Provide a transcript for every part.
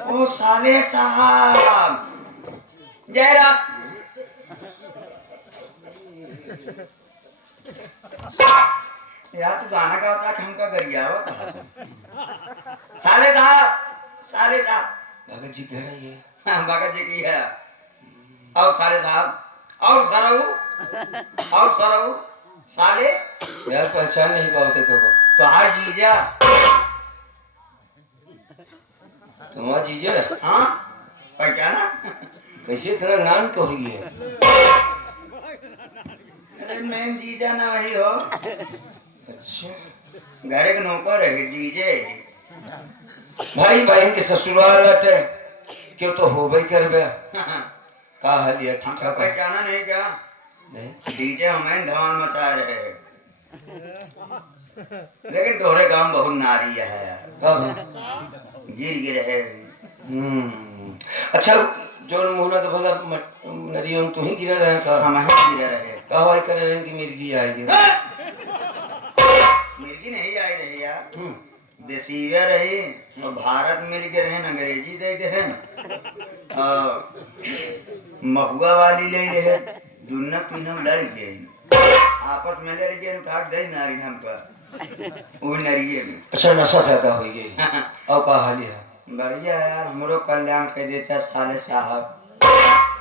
ओ साले साहब जय राम। यार तू गाना गाता कि हमका गरियावा था। साले साहब भगत जी कह रही है। हाँ, भगत जी की है। और साले साहब और सरऊ साले यार पहचान नहीं पाते तो हाय जीजा। तुम्हारा जीजा हाँ पहचाना कैसे इतना नाम कही है? अरे मैं जीजा ना वही हो। अच्छा घर के नौकर है जीजे। भाई बहन के ससुराल अटे क्यों तो हो भाई कर बे का हाल है? ठीक ठाक है? पहचाना नहीं क्या? नहीं डीजे हमें धमाल मचा रहे हैं। लेकिन तोहरे गांव बहुत नारी है यार। कब गिर है। अच्छा जो मुहना तो भला नरियम तू ही गिरा रहा का? हम ही गिर रहे का हवाई कर रहे हैं कि मिर्गी आएगी? मिर्गी नहीं आई रही यार। देसीगा रही और भारत मिल के रहे अंग्रेजी दे रहे महुआ वाली ले रहे दुनिया तीनों लड़ गए आपस में लड़ गए काट दे नारी हमका वो नरिये में। अच्छा नशा ज्यादा हो गई और का हाल है? बढ़िया यार हमरो कल्याण कर देता साले साहब।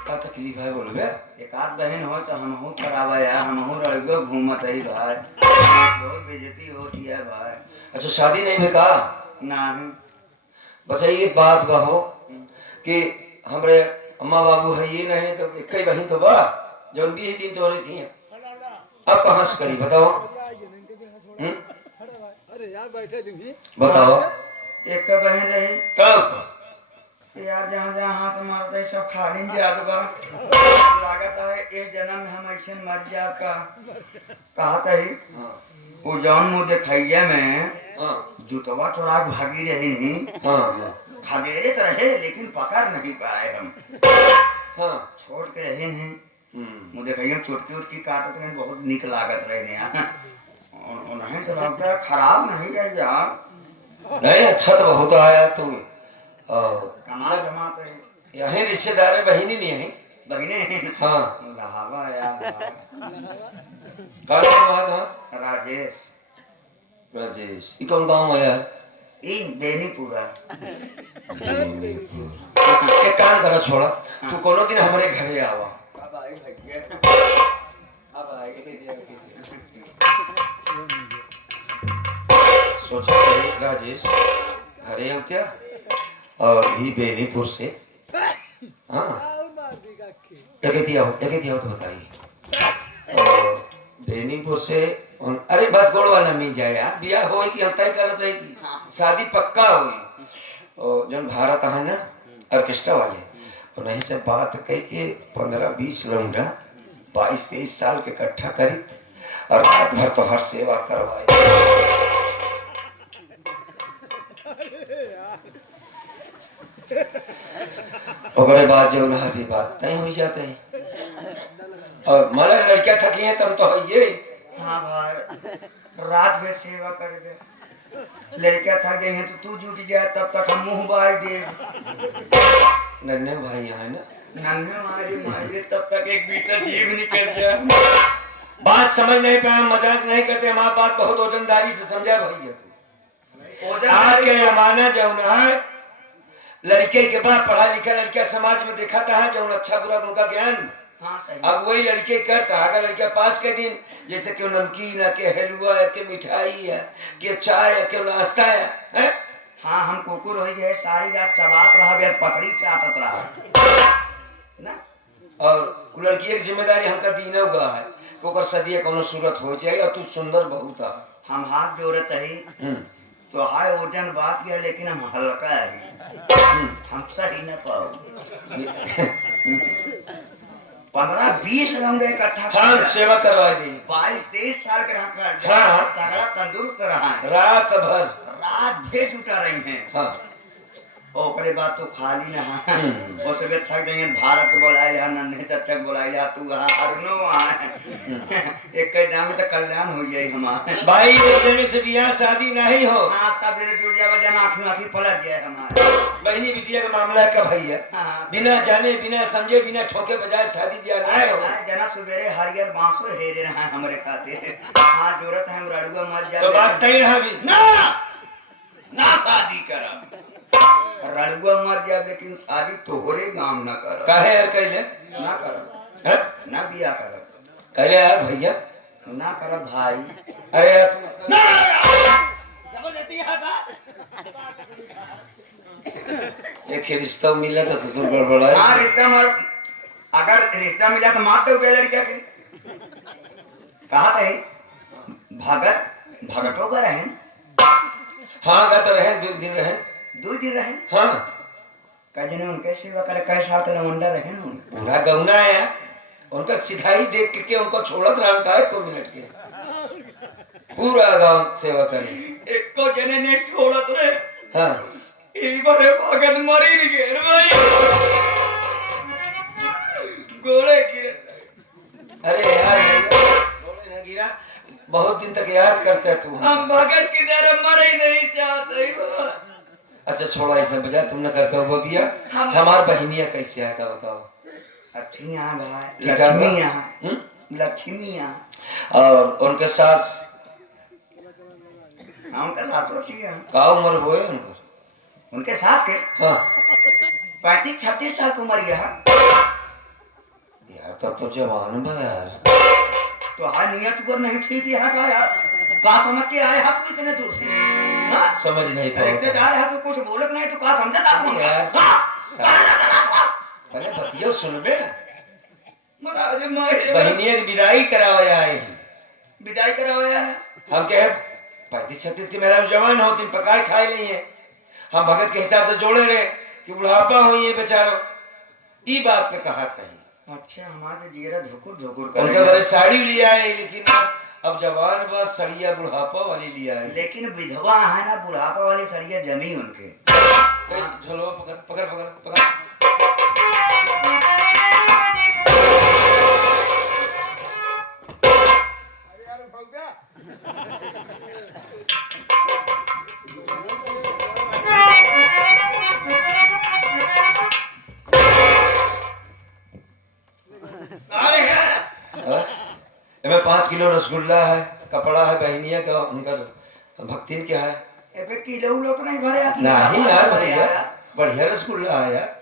का तकलीफ है बोलो बे? एक आध बहन हो तो हमहू करावा यार हमहू रड़गो घूमत है भाई बहुत बेइज्जती होती है भाई। अच्छा शादी नहीं भी का? नहीं बताइए एक बात बहो कि हमरे अम्मा बाबू है ये नहीं तो एक ही बहन तो बा जो भी ही दिन तो रही थी अब कहाँ से करी बताओ? बताओ एक बहन रही कब? यार जहाँ जहाँ हाथ मारते सब खाली जात बा लागत है एक जन्म में हम ऐसे मर जा का कहता ही वो जौन मुँह देखैया में जुतवा चोरा भागी रही नहीं खदेरे तो रहे लेकिन पकड़ नहीं पाए हम छोड़ के रहे हैं मुँह देखैया चोटकी उटकी काटत रहे बहुत निक लागत रहे नहीं से लगता खराब नहीं है यार। नहीं अच्छा तो बहुत आया तुम कमाल धमाते हैं यही रिश्तेदार है बहनी नहीं है बहने हाँ लहावा यार कौन बात है? राजेश राजेश ये कौन गाँव है यार? ई बेनीपुरा। एक काम करा छोड़ा तू कोनो दिन हमारे घरे आवा। अब आई भैया अब आई सोचा राजेश घरे हो क्या और ही बेनीपुर से हाँ जगह दिया तो बताइए और बेनीपुर से अरे बस गोड़ वाला मिल जाए यार बिया हो कि हम तय करते है कि शादी पक्का हुई और जन भारत है ना ऑर्केस्ट्रा वाले और नहीं से बात कह के 15-20 लौंडा 22-23 साल के इकट्ठा करी और रात भर तो हर सेवा करवाई। ओकरे बाद जो ना भी बात तय हो जाते हैं और मला लड़कियां थकी हैं तब तो है ये हाँ भाई रात में सेवा कर दे लड़कियां थक गई हैं तो तू जुट जाए तब तक हम मुंह बाई दे नन्हे भाई यहाँ ना नन्हे मारी तब तक एक बीता जीव निकल जाए। बात समझ नहीं पाए मजाक नहीं करते हमारी बात बहुत वजनदारी से समझा भैया। आज के जमाना जो है लड़के के बाद पढ़ा लिखा लड़किया समाज में देखा था जो अच्छा बुरा उनका ज्ञान हाँ सही अब वही लड़के करता अगर लड़किया पास के दिन जैसे क्यों नमकीन है के हलवा है के मिठाई है के चाय है के नाश्ता है हाँ हम कुकुर हो गए सारी रात चबात रहा बेर पकड़ी चाटत रहा ना और लड़की की जिम्मेदारी हमका दीने हुआ है तो सदिया कोनो सूरत हो जाए और तू सुंदर बहुत है हम हाथ जोड़त ही तो हाय वजन बात किया लेकिन हम हल्का है हम सही न पाओ 15-20 लौंडे इकट्ठा हाँ सेवा करवा दी 22-23 साल के रहा हाँ तगड़ा तंदुरुस्त रहा है रात भर जुटा रही हैं हाँ ओकरे बाद तो खाली ना ओ सबे थक गए भारत बोलाइले हा नन्हे चचक बोलाइले हा तू वहां अरुणो वहां एक के दाम में तो कल्याण हो जाई हमार भाई एक जने से बियाह शादी नहीं हो। हां सब दिन जुड़ जावे जना आंखी आंखी पलट जाए हमार बहनी बिटिया का मामला का भैया हाँ, बिना जाने बिना समझे बिना ठोके बजाय शादी ब्याह नहीं हो। जना सुबेरे हरियर बांसो हेरे रहा है हमरे खातिर हां जरूरत है हम रड़ुआ मर जाए तो बात नहीं है अभी ना ना शादी करब रड़ुआ मर जाए लेकिन शादी तोहरे गांव ना करब काहे यार कहले ना करब हैं ना बियाह करब कहले यार भैया ना करब भाई अरे यार ना जबरदस्ती है का एक रिश्ता मिला तो ससुर गड़बड़ा हां है। रिश्ता मर अगर रिश्ता मिला तो मार दो लड़का के कहा था भगतों का रहन हाँ का तो रहे 2 दिन रहे 2 दिन रहन हाँ कजने उनके सेवा करे कई साल तक लवंडा रहन पूरा गौना है यार उनका सिधाई देख के उनको छोड़त रहन का 2 मिनट के पूरा गांव सेवा करे एक को जने ने छोड़त रहे हाँ ई बड़े भगत मरी गेर भाई गोले गिरे अरे यार बोले ना गिरा बहुत दिन तक याद करते तू हम भगत की तरह मरे ही नहीं चाहते बा अच्छा छोड़ो ऐसा बजा तुम न कर पाओ बिया हमार बहनिया कैसे है का बताओ अच्छी यहाँ भाई ठीक है। लक्ष्मी यहाँ लक्ष्मी यहाँ और उनके सास हम का साथ रोची है का उम्र हुए उनको उनके सास के हाँ 35-36 साल की उम्र है यार तब तो जवान बा यार तो हाँ नियत को नहीं ठीक यहाँ का यार का समझ के आए आप इतने दूर से हाँ समझ नहीं रिश्तेदार है तो कुछ बोलत नहीं तो का समझत आप यार। हाँ पहले बतियो सुनबे महाराज मारे बहनिया की विदाई करावे आए हैं। विदाई कराया है हम कहे 35-36 के मेरा जवान हो तीन पकाए खाए नहीं है हम भगत के हिसाब से जोड़े रहे कि बुढ़ापा हुई है बेचारो ई बात पे कहा कही अच्छा हमारे जीरा धुकुर धुकुर उनके बारे साड़ी लिया है लेकिन अब जवान बस सड़िया बुढ़ापा वाली लिया है लेकिन विधवा है ना बुढ़ापा वाली सड़िया जमी उनके झोलो पकड़ पकड़ पकड़ पकड़ इसमें 5 किलो रसगुल्ला है कपड़ा है बहनिया का उनका भक्तिन क्या है एबे किलो उलो तो नहीं भरे आती नहीं यार भरे बढ़िया आया बढ़िया रसगुल्ला है यार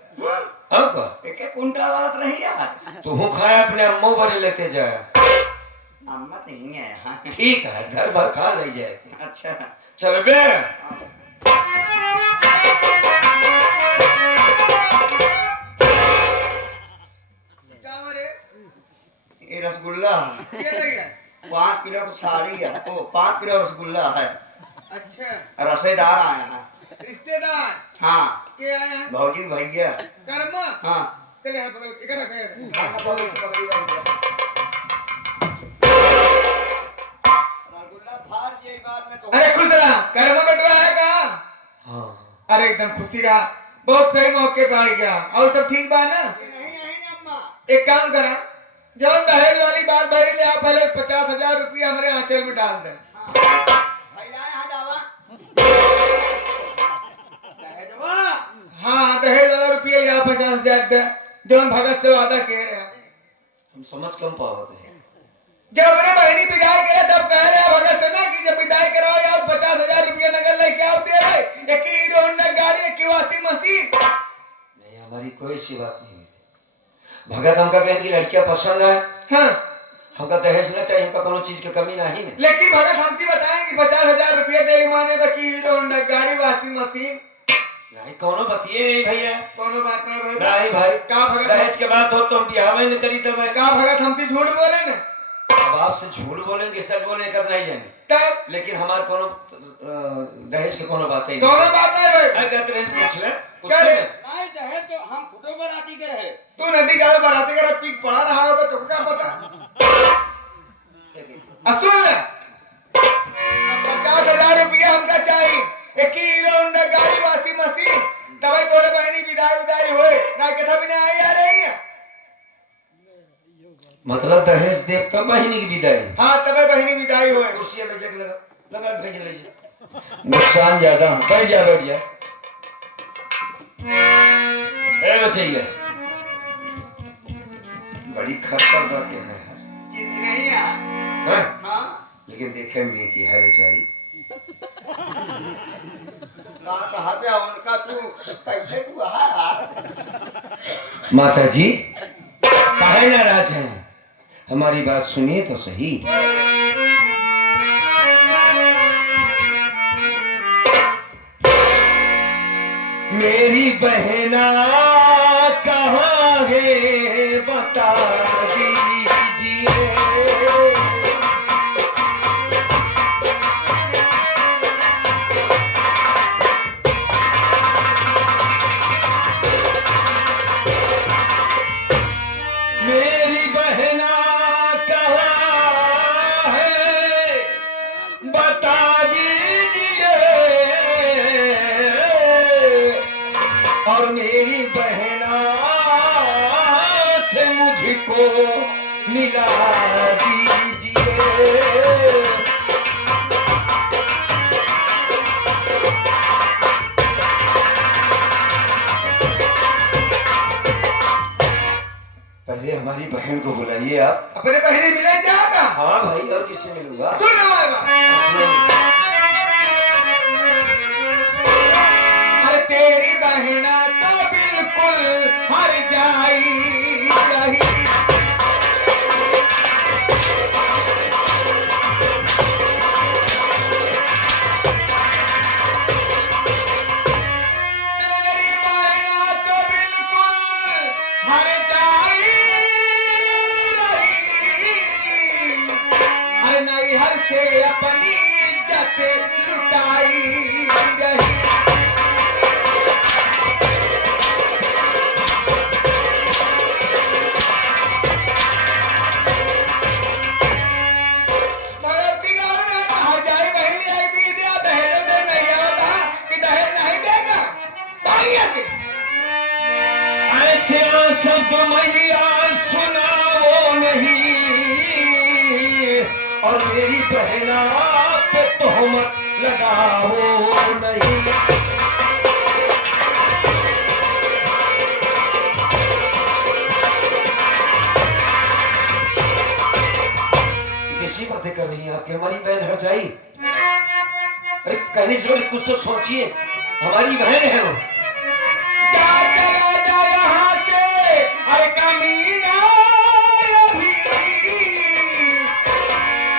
हाँ का एक कुंटल वाला तो नहीं यार तू हूँ खाया अपने अम्मो भरे लेते जाए अम्मा नहीं है यहाँ ठीक है घर भर खा नहीं जाएगी अच्छा चल बे ये रसगुल्ला है 5 किलो की साड़ी है ओ 5 किलो रसगुल्ला है अच्छा रसेदार आया है रिश्तेदार हाँ के आया है भौजी भैया कर्म हाँ चले हाथ पकड़ के रखे अरे खुश रहा कर्म बेटवा है कहाँ हाँ अरे एकदम खुशी रहा बहुत सही मौके पे आ गया और सब ठीक बा ना एक काम करा जब दहेज वाली बात भरी ले आप पहले 50,000 रुपया हमारे आंचल में डाल दे हाँ दहेज वाला रुपया लिया 50,000 दे जो हम भगत से वादा कह रहे हैं हम समझ कम पावत है जब अपने बहनी विदाई करे तब कह रहे हैं भगत से ना कि जब विदाई कराओ या 50,000 रुपया नगर लेके आओ दे रहे एक हीरो होंडा गाड़ी एक वॉशिंग मशीन नहीं हमारी कोई सी बात नहीं हुई भगत हमका कहें कि लड़कियां पसंद है हाँ हमका दहेज ना चाहिए हमका कोनो चीज की कमी नहीं है लेकिन भगत हमसे बताएं कि 50,000 रुपया दे माने बाकी हीरो होंडा गाड़ी वॉशिंग मशीन नहीं कोनो बतिए नहीं भैया कोनो बात नहीं भाई नहीं भाई का भगत दहेज के बात हो तो हम ब्याह ही न करी तब का भगत हमसे झूठ बोले ना अब आपसे झूठ बोलेंगे सच बोलेंगे कब नहीं जाने तब लेकिन हमार कोनो दहेज के कोनो बात नहीं कोनो बात नहीं भाई मैं कहते रहे पूछ ले क्या रे? नहीं दहेज तो हम खुदो बराती के रहे तू नदी गाँव बढ़ाते कर पीक पढ़ा रहा होगा तो क्या पता अब सुन ले 50,000 रुपया हमका चाहिए एक हीरो होंडा गाड़ी वॉशिंग मशीन तब तोरे बहनी विदाई उदाई होए ना कथा भी ना आई आ रही है। मतलब दहेज देव तब बहिनी की विदाई। हाँ तब बहनी विदाई होए। कुर्सी ले जा लगा भेज ले जा। नुकसान ज्यादा बैठ जा बैठ जा। ए बचैया बड़ी खतरनाक के है यार। जीत गई यार। हैं? हाँ लेकिन देखे में की है बेचारी। कहा पे उनका तू कैसे हुआ है? माता जी काहे नाराज हैं? हमारी बात सुनिए तो सही। मेरी बहना कहाँ है बता दीजिए। मेरी बहना कहाँ है बता दीजिए। और मेरी बहना से मुझको मिला दीजिए। पहले हमारी बहन को बुलाइए आप। अपने बहनी मिले चाहता। हाँ भाई और किससे मिलूंगा? सुन हमारी बात। अरे तेरी बहना तो बिल्कुल हर जाई रही। तेरी बहना तो बिल्कुल हर जाई रही। अरे नहीं हर से अपनी इज्जत लुटाई रही। ऐसे शब्द मैया सुना वो नहीं। और मेरी बहना पे तोहमत लगाओ नहीं। कैसी बातें कर रही हैं आपकी? हमारी बहन हर जाई? अरे कहने से पहले कुछ तो सोचिए। हमारी बहन है वो। जा चला जा यहाँ से। अरे कमीना अभी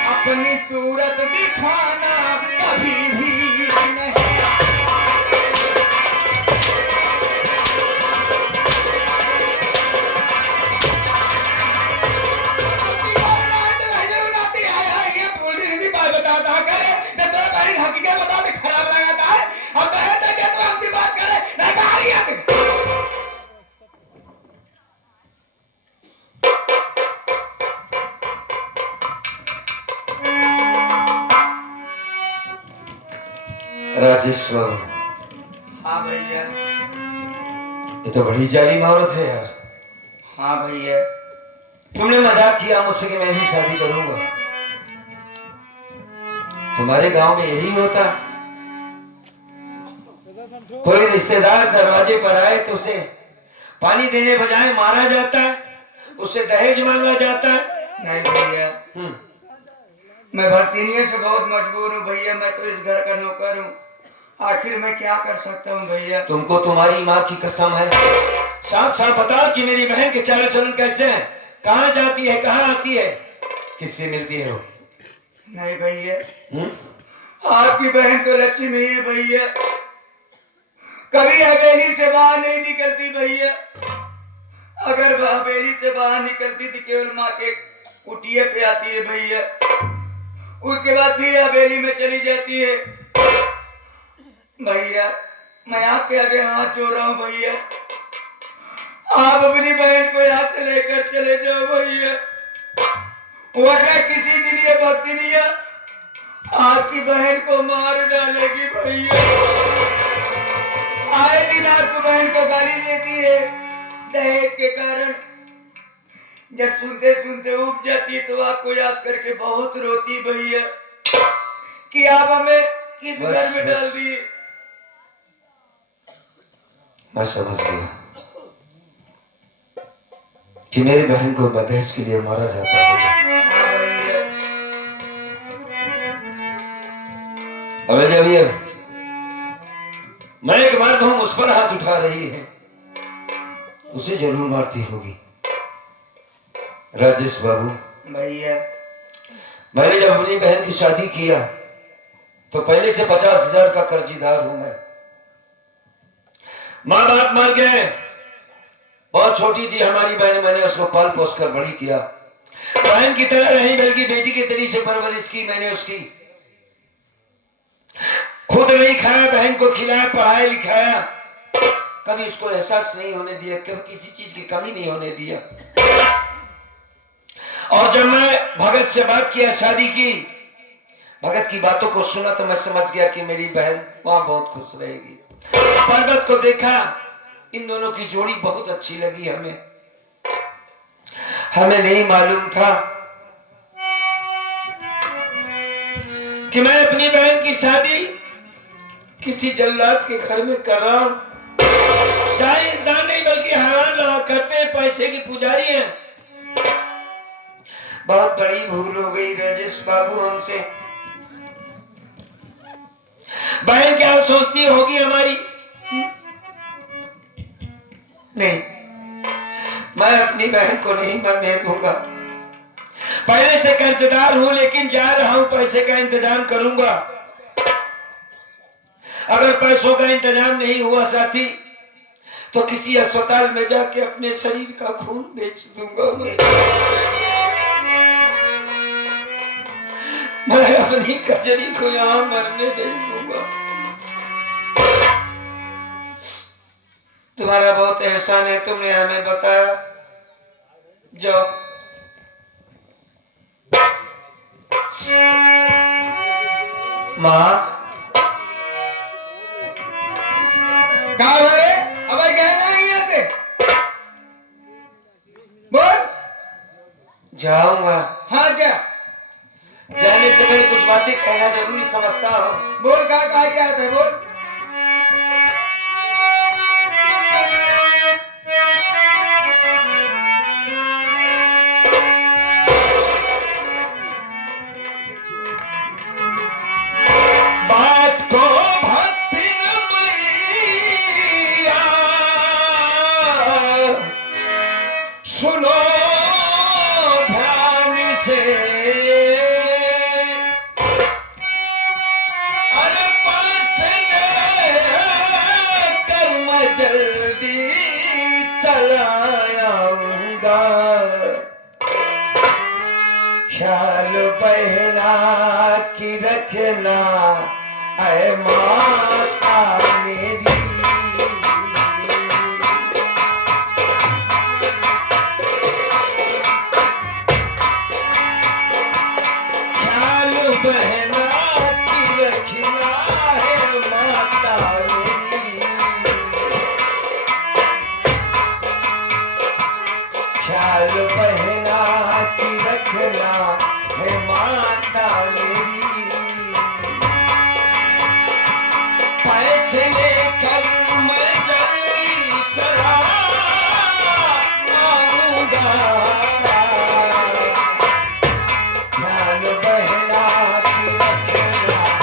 अपनी सूरत दिखाना कभी भी नहीं। राजेश बाबू हाँ भैया। ये तो बड़ी जालिम औरत है यार। हाँ भैया। तुमने मजाक किया मुझसे कि मैं भी शादी करूंगा। तुम्हारे गांव में यही होता? कोई रिश्तेदार दरवाजे पर आए तो उसे पानी देने बजाय मारा जाता है, उससे दहेज मांगा जाता है। नहीं भैया, मैं भतीनियों से बहुत मजबूर हूँ भैया। मैं तो इस घर का नौकर हूँ। आखिर मैं क्या कर सकता हूँ भैया? तुमको तुम्हारी माँ की कसम है, साफ साफ बताओ कि मेरी बहन के चाल चलन कैसे हैं, कहाँ जाती है, कहाँ आती है, किससे मिलती है वो? नहीं भैया, आपकी बहन तो लक्ष्मी है भैया। कभी हवेली से बाहर नहीं निकलती भैया। अगर वह हवेली से बाहर निकलती थी केवल माँ के कुटिया पे आती है भैया। उसके बाद फिर हवेली में चली जाती है। भैया मैं आपके आगे हाथ जोड़ रहा हूँ भैया, आप अपनी बहन को यहाँ से लेकर चले जाओ भैया, वरना किसी दिन ये भक्तिनिया आपकी बहन को मार डालेगी भैया। आए दिन आपको बहन को गाली देती है दहेज के कारण। जब सुनते सुनते उब जाती है तो आपको याद करके बहुत रोती भैया कि आप हमें किस बस, घर में बस। डाल दिए। मैं समझ गया कि मेरी बहन को दहेज के लिए मारा जाता होगा। हाँ भैया, अबे जब ये मैं एक बार कहूं उस पर हाथ उठा रही है, उसे जरूर मारती होगी। राजेश बाबू, भैया मैंने जब अपनी बहन की शादी किया तो पहले से 50,000 का कर्जीदार हूं मैं। माँ बाप मर गए, बहुत छोटी थी हमारी बहन, मैंने उसको पाल पोस कर बड़ी किया। बहन की तरह नहीं बल्कि बेटी की तरह से परवरिश की मैंने उसकी। खुद नहीं खाया, बहन को खिलाया, पढ़ाया लिखाया, कभी उसको एहसास नहीं होने दिया, कभी किसी चीज की कमी नहीं होने दिया। और जब मैं भगत से बात किया, शादी की, भगत की बातों को सुना तो मैं समझ गया कि मेरी बहन वहां बहुत खुश रहेगी। पर्वत को देखा, इन दोनों की जोड़ी बहुत अच्छी लगी हमें। हमें नहीं मालूम था कि मैं अपनी बहन की शादी किसी जल्लाद के घर में कर रहा हूं, जहां इंसान नहीं बल्कि हैरान रहा करते पैसे की पुजारी हैं। बहुत बड़ी भूल हो गई राजेश बाबू हमसे। बहन क्या सोचती होगी हमारी? नहीं, मैं अपनी बहन को नहीं मरने दूंगा। पहले से कर्जदार हूं लेकिन जा रहा हूं, पैसे का इंतजाम करूंगा। अगर पैसों का इंतजाम नहीं हुआ साथी तो किसी अस्पताल में जाके अपने शरीर का खून बेच दूंगा। मैं अपनी कजरी को यहां मरने नहीं दूंगा। तुम्हारा बहुत एहसान है, तुमने हमें बताया। जाओ। माँ, कहा भरे अब गए ना यहाँ से बोल। जाऊंगा। हाँ जा जाने से पहले कुछ बातें कहना जरूरी समझता हूँ। बोल, कहा क्या आता है बोल। बात को भक्ति न मैया सुनो ध्यान से। अरे पास कर मैं जल्दी चला आऊंगा। ख्याल बहना की रखना ऐ माता मेरी। ख्याल बहना की रखना है माता मेरी। ख्याल बहना की रखना है माता मेरी। पैसे लेकर मैं जल्दी चला आऊंगा। ध्यान बहना की रखना है माता मेरी।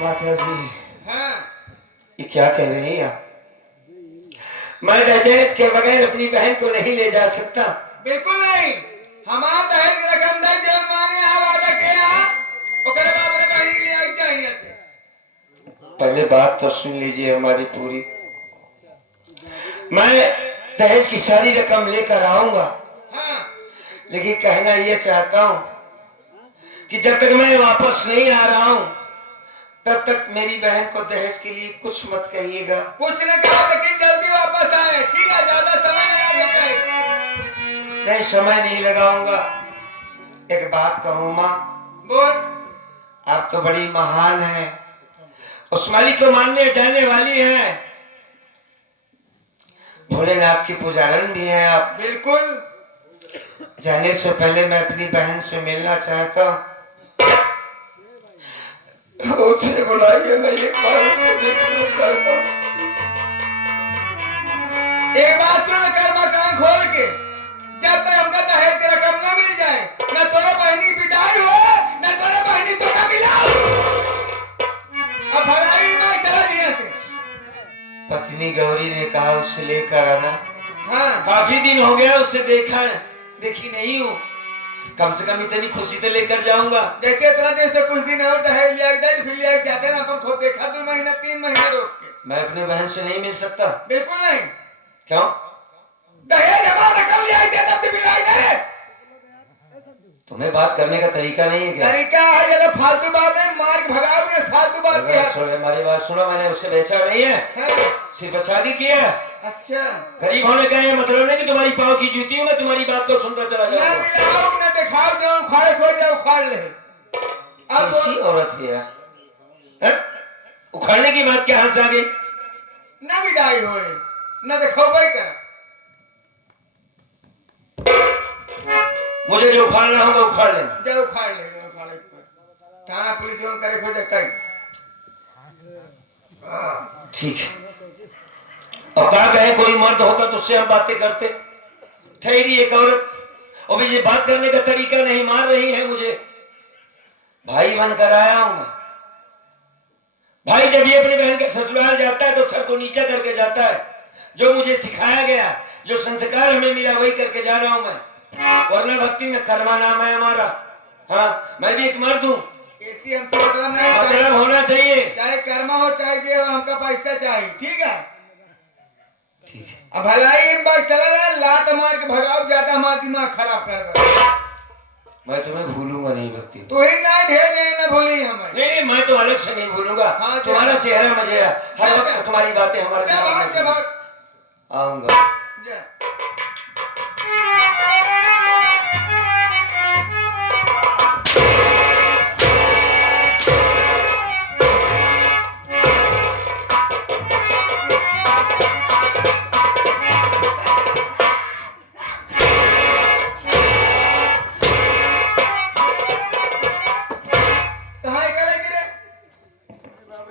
माता जी, हाँ ये क्या कह रही हैं आप? मैं दहेज के बगैर अपनी बहन को नहीं ले जा सकता। बिल्कुल नहीं। हमारा दहेज की रकम दे जब माने यहाँ वादा किया ओकरे बाप ने कहीं ले आई चाहिए से। पहले बात तो सुन लीजिए हमारी पूरी। मैं दहेज की सारी रकम लेकर आऊंगा, हाँ लेकिन कहना ये चाहता हूं कि जब तक मैं वापस नहीं आ रहा हूं तब तक मेरी बहन को दहेज के लिए कुछ मत कहिएगा। कुछ न कहा लेकिन जल्दी वापस वापस आए, ठीक है? ज्यादा समय न लगे कहीं। नहीं, समय नहीं लगाऊंगा। एक बात कहूँ माँ, बोल। आप तो बड़ी महान हैं, उस मालिक को मानने जानने वाली हैं, भोलेनाथ की पुजारन भी हैं आप। बिल्कुल। जाने से पहले मैं अपनी बहन से मिलना चाहता हूँ। उसे बुलाइए, मैं एक बार उसे देखना चाहता हूँ। एक बात सुन कर्मा, कान खोल के, जब तक हमका दहेज की रकम न मिल जाए, न तोरा बहनी विदाई हो, न तोरा बहनी तो न मिलाओ। अब भलाई में चला दिया से। पत्नी गौरी ने कहा उसे लेकर आना। हाँ, काफी दिन हो गया उसे देखी नहीं हूँ, कम से कम इतनी खुशी तो लेकर जाऊंगा। जैसे इतना दिन से कुछ दिन और दहेज लिया गया, फिर लिया चाहते हैं ना, अपन खुद देखा 2 महीना 3 महीने रोक के। मैं अपनी बहन से नहीं मिल सकता? बिल्कुल नहीं। क्यों? दहेज हमारा रकम लिया गया तब तो मिलाई ना रे। तुम्हें बात करने का तरीका नहीं है क्या? तरीका है, ये तो फालतू बात है, मार के भगाओ, ये फालतू बात क्या है? हमारी बात सुनो, मैंने उससे बेचा नहीं है, हाँ, सिर्फ शादी की है। अच्छा। गरीब होने का ये मतलब नहीं कि तुम्हारी पाँव की जूती हूँ, मैं तुम्हारी बात को सुनता चला ना जाऊंगा। मिलाओ ना दिखाओ, जो उखाड़े खो जाओ उखाड़ ले। अब कैसी औरत है यार, हैं? उखाड़ने की बात क्या हंस आ गई? ना विदाई होए, ना दिखाओ भाई कर। मुझे जो उखाड़ना होगा उखाड़ लेना। जाओ उखाड़ ले, उखाड़े। थाना पुलिस को करे खोजे कई। ठीक है, अब कहा गए कोई मर्द होता तो उससे हम बातें करते, ठहरी एक औरत, और ये बात करने का तरीका नहीं, मार रही है मुझे। भाई बनकर आया हूं मैं। भाई जब ये अपनी बहन के ससुराल जाता है तो सर को नीचा करके जाता है। जो मुझे सिखाया गया, जो संस्कार हमें मिला, वही करके जा रहा हूं मैं, वरना भक्ति में कर्मा नाम है हमारा। हाँ, मैं भी एक मर्द हूं, ऐसी हमसे मतलब नहीं, मतलब होना चाहिए। चाहे कर्मा हो चाहे जे हो, हमका पैसा चाहिए, ठीक है? ठीक है, अब भलाई एक बार चला जाए, लात मार के भगाओ, ज्यादा हमारा दिमाग खराब कर। मैं तुम्हें भूलूंगा नहीं भक्ति। तू ही ना ढेर नहीं ना भूली हमें। नहीं, मैं तो अलग से नहीं भूलूंगा। हाँ, तुम्हारा चेहरा मुझे हर वक्त तुम्हारी बातें हमारे जब दिमाग भाग में जब भाग आऊंगा। जा।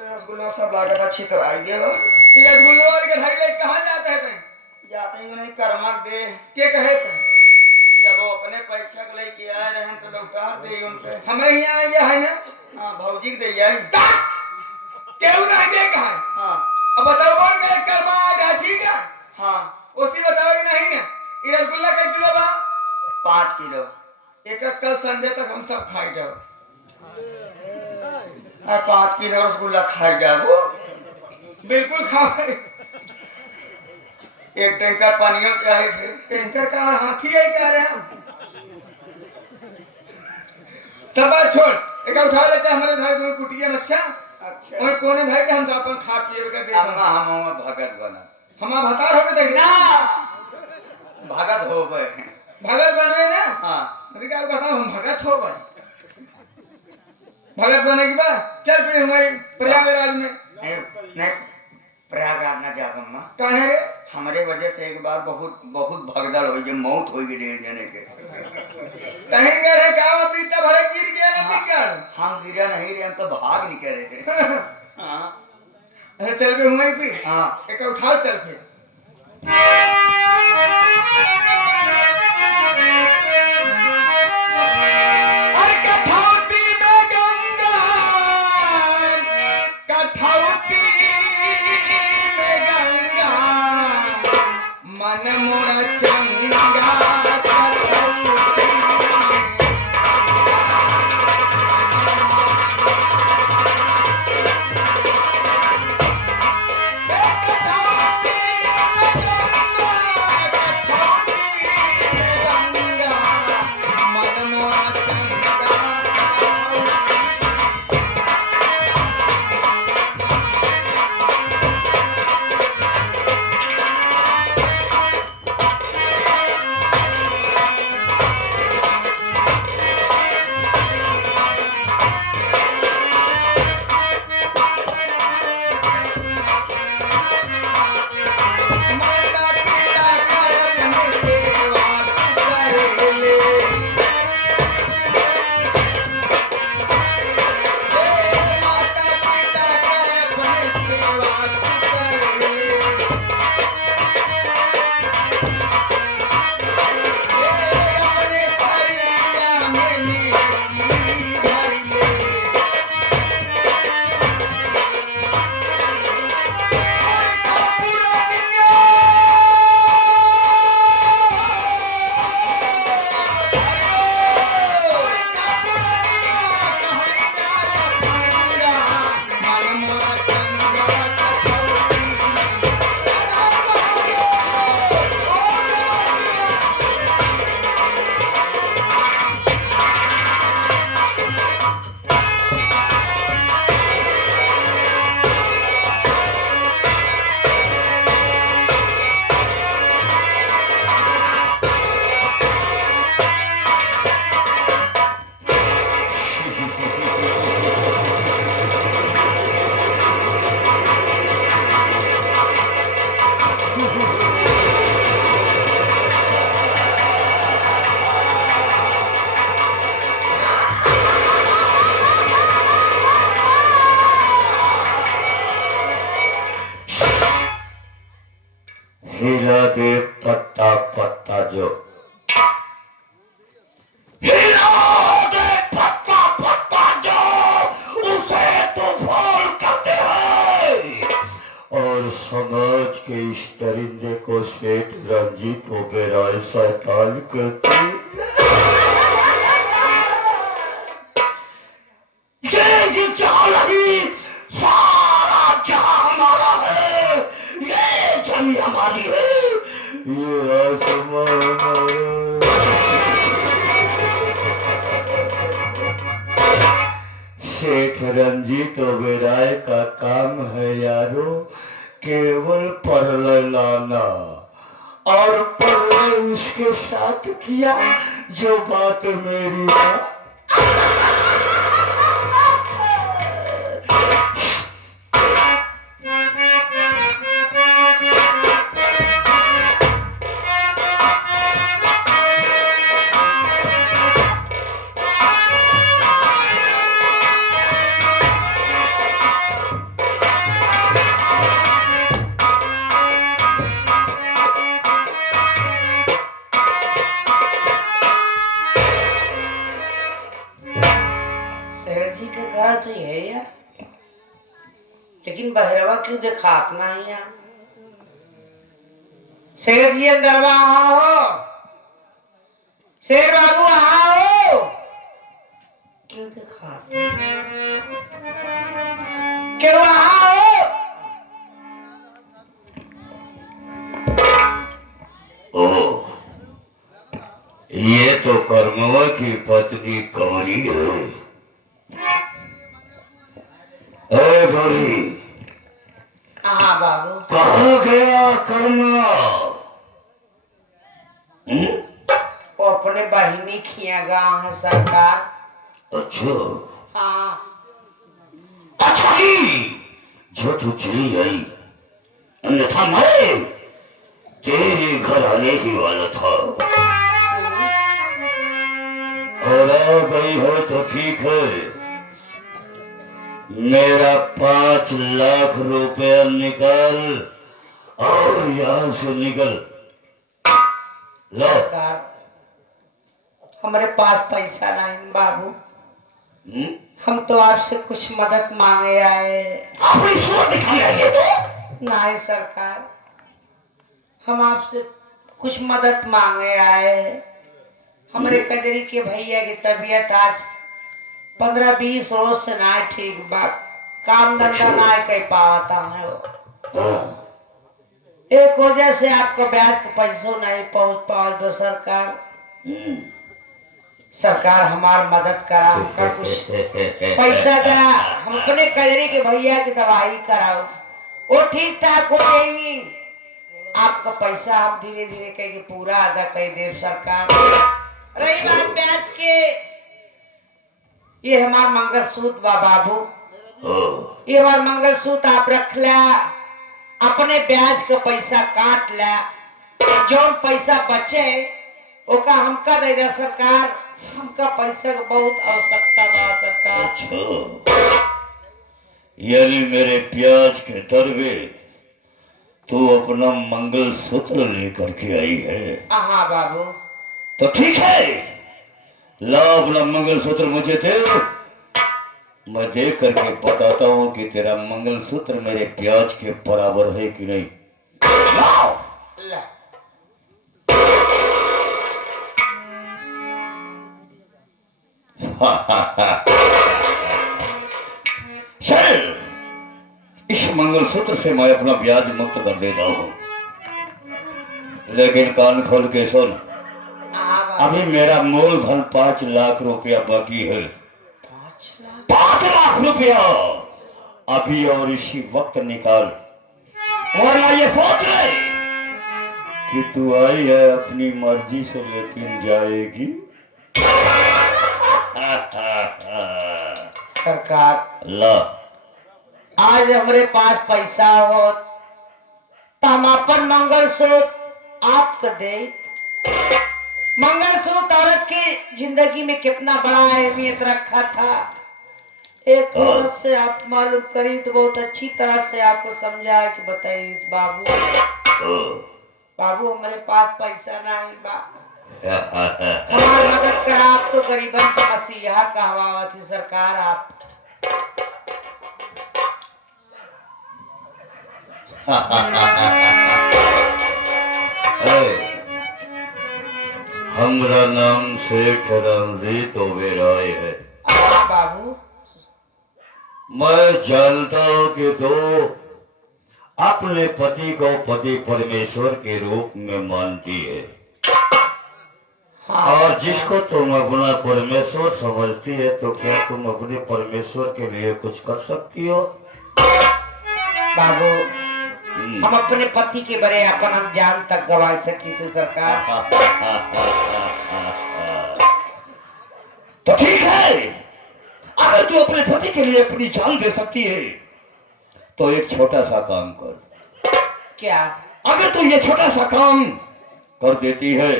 रसगुल्ला सब लागत अच्छी तरह आइए हो। ये रसगुल्ले वाले के ढाई ले कहाँ जाते हैं? जाते ही नहीं कर्मक दे के कहे थे? जब वो अपने पैसा के लेके आए रहे तो लौटा दे उनके। हमें यहाँ आ गया है ना? हाँ, भौजी के दे आई। केहू ना दे कहा? हाँ अब बताओ बोल के कर्मा आ रहा, ठीक है? हाँ, उसी बताओ ही नहीं ना। ये रसगुल्ला का किलो बा? 5 किलो। एक कल संजय तक हम सब खाई जाओ। 5 किलो रसगुल्ला खाई जाओ। बिल्कुल खाओ। एक टैंकर पानियों चाहिए फिर। टैंकर का हाथी है कह रहे हैं। सब बात छोड़, एक उठा लेते हमारे धारे तुम्हें कुटिया में। अच्छा अच्छा, और कौन धारे के हम तो अपन खा पिए का देखो। अम्मा हम भगत बना हम भतार हो गए ना, भगत हो गए। भगत बनवे ना। हाँ, मैं क्या कहता हूँ, हम भगत हो गए। भगत बने के बाद चल फिर हमारे प्रयागराज में। नहीं प्रयागराज ना जा अम्मा। कहे रे? हमारे वजह से एक बार बहुत बहुत भगदड़ हुई, जब मौत हो गई 1.5 जने के। कहीं गए रहे का पीता भरे गिर गया ना टिक्कर। हम गिरा नहीं रहे, हम तो भाग नहीं करे। हाँ अच्छा चल पे हुआ ही भी। हाँ, एक उठाओ चल फिर। अरे कठौती में गंगा, कठौती में गंगा, मन मोरा चंगा कठौती। कठौती में गंगा, कठौती जो हीरा दे पत्ता पत्ता जो उसे तूफान कहते हैं और समाज के इस दरिंदे को सेठ रंजीत ओबेरॉय शैतान कहते हैं। ये जहां नहीं सारा जहां हमारा है, ये जमीन हमारी है, ये आसमान हमारा। सेठ रंजीत ओबेरॉय का काम है यारो केवल पढ़ लाना और पढ़ उसके साथ किया जो बात मेरी है। सेठ जी के घर तो है यार, लेकिन बहरवा क्यों दिखात नहीं यार। सेठ जी अंदर आओ, शेर बाबू आओ, क्यों दिखात क्यों आओ। ओह, ये तो कर्मवा की पत्नी कौरी है। ए गौरी, हाँ बाबू, कहाँ गया कर्मा? वो अपने बहिनी खिया गाँव है सरकार। अच्छा हाँ अच्छा ही जो तू चली आई, अन्यथा मैं तेरे घर आने ही वाला था। और आ गई हो तो ठीक है, मेरा 5 लाख रुपया निकाल और यहाँ से निकल। लो। सरकार, हमारे पास पैसा नहीं बाबू, हम तो आपसे कुछ मदद मांगे आए। अपनी सूरत दिखाने आई है तो? नहीं सरकार, हम आपसे कुछ मदद मांगे आए। हमारे कजरी के भैया की तबीयत आज 15-20 रोज से ना ठीक बा, काम धंधा ना कर पाता है वो। एक वजह से आपको ब्याज का पैसा नहीं पहुंच पाओ तो सरकार, सरकार हमार मदद करा, हमका कुछ पैसा दे, हम अपने कजरी के भैया की दवाई कराओ, वो ठीक ठाक हो गई। आपका पैसा हम धीरे धीरे करके पूरा अदा कर दे सरकार। रही बात ब्याज के, ये हमार मंगलसूत्र बा बाबू, ये हमार मंगलसूत्र आप रख ला, अपने ब्याज का पैसा काट ला, जो पैसा बचे ओका हमका दे दे सरकार, हमका पैसा का बहुत आवश्यकता बा सरकार। अच्छा, यानी मेरे प्याज के दरवे तू अपना मंगलसूत्र लेकर के आई है? हाँ बाबू। तो ठीक है, ला अपना मंगलसूत्र मुझे दे, मैं देख करके बताता हूँ कि तेरा मंगलसूत्र मेरे प्याज के बराबर है कि नहीं। लाओ। ला। चल, इस मंगलसूत्र से मैं अपना ब्याज मुक्त कर देता हूँ, लेकिन कान खोल के सुन, हाँ बाबू। अभी मेरा मूलधन 5 लाख रुपया बाकी है। 5 लाख रुपया अभी और इसी वक्त निकाल, वरना ये सोच ले कि तू आई है अपनी मर्जी से लेकिन जाएगी। सरकार, ला। आज हमारे पास पैसा हो तो हम अपन मंगलसूत्र आपको दे। मंगलसूत्र औरत की जिंदगी में कितना बड़ा अहमियत रखा था, एक औरत से आप मालूम करी तो बहुत अच्छी तरह से आपको समझा कि बताइए बाबू। बाबू हमारे पास पैसा नहीं बा, हमारी मदद कर, आप तो गरीबन के मसीहा कहवा थी सरकार। आप हमरा नाम शेख रंजीत ओबेरॉय है। हाँ बाबू, मैं जानता हूँ कि तो अपने पति को पति परमेश्वर के रूप में मानती है, हाँ और जिसको तुम अपना परमेश्वर समझती है, तो क्या तुम अपने परमेश्वर के लिए कुछ कर सकती हो? बाबू, हम अपने पति के बरे अपन हम जान तक गवा सकी थे सरकार। तो ठीक है, अगर तू अपने पति के लिए अपनी जान दे सकती है, तो एक छोटा सा काम कर। क्या? अगर तू ये छोटा सा काम कर देती है,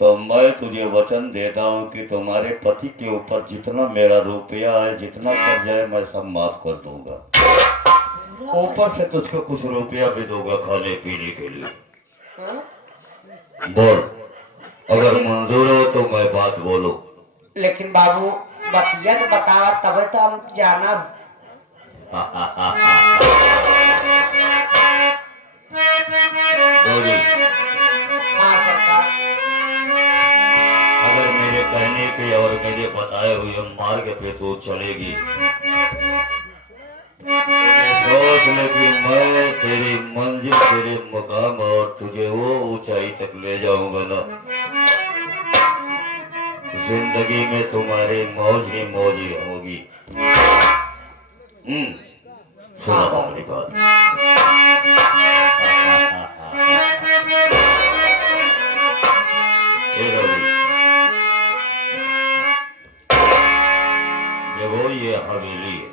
तो मैं तुझे वचन देता हूँ कि तुम्हारे पति के ऊपर जितना मेरा रुपया है, जितना कर्जा है, मैं सब माफ कर दूंगा। ऊपर से तुझको कुछ रुपया भी दूंगा खाने पीने के लिए। हाँ? बोल, अगर मंजूर हो तो मैं बात बोलूं। लेकिन बाबू बतिया तो बतावा, तबे तो हम जाना। गौरी, हाँ सरकार। अगर मेरे कहने पे और मेरे बताए हुए मार्ग पे तू चलेगी, सोच ले कि मैं तेरी मंजिल, तेरे मुकाम और तुझे वो ऊंचाई तक ले जाऊंगा ना। जिंदगी में तुम्हारी मौज ही मौज ही होगी। सुनो हमारी बात। देखो, ये हवेली है,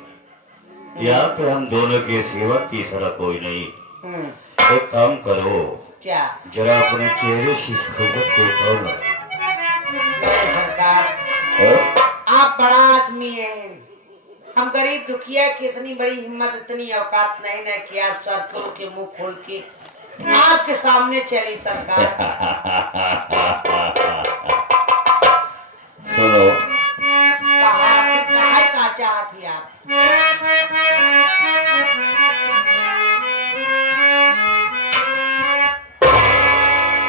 यहाँ पे हम दोनों के सिवा तीसरा कोई नहीं। एक काम करो, क्या? जरा अपने चेहरे से इस खुबत को उठाओ ना। नहीं सरकार, आप बड़ा आदमी हैं, हम गरीब दुखिया की इतनी बड़ी हिम्मत, इतनी औकात नहीं ना कि आप सर खोल के मुंह खोल के आपके सामने चली सरकार। सुनो, कहा का चाहती आप?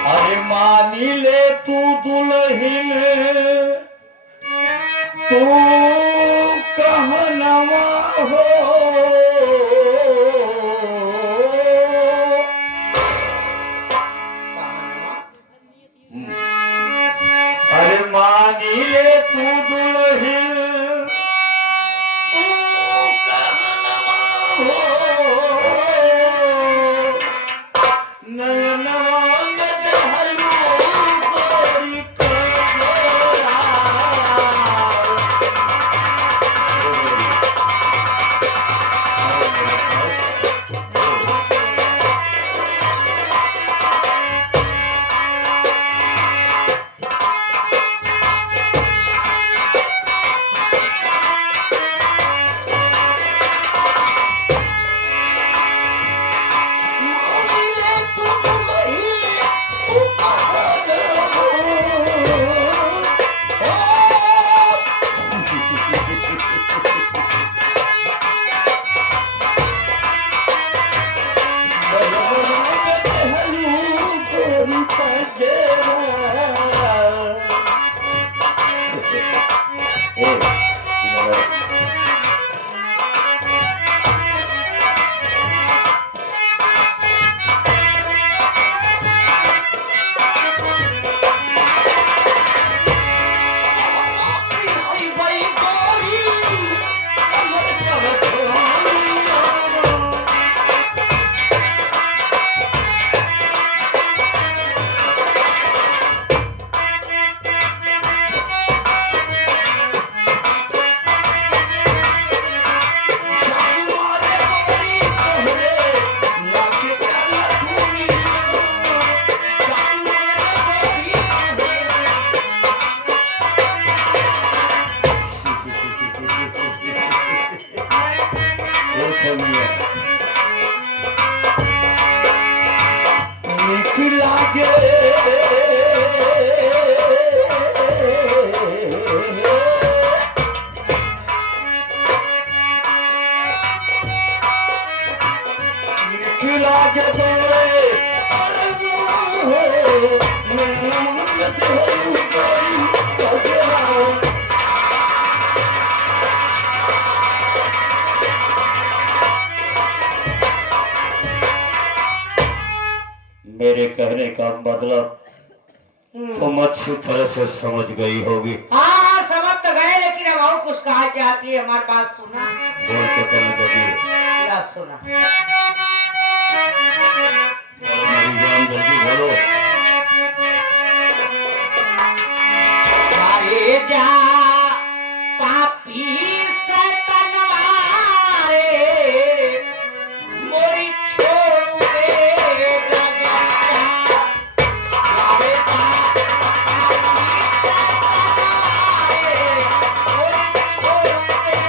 अरे मानी ले तू दुल्हन, तू कहनवा हो, कोई कजरा मेरे कहने का मतलब तुम अच्छी तरह से समझ गई होगी। हाँ समझ तो गए, लेकिन अब और कुछ कहा चाहती है, हमारी बात सुना। बोल के तुम जल्दी ला सुना। मेरी जान जल्दी बोलो। अरे जा पापी सतनवारे मोरी छोड़ दे गगरिया। अरे जा पापी सतनवारे मोरी छोड़ दे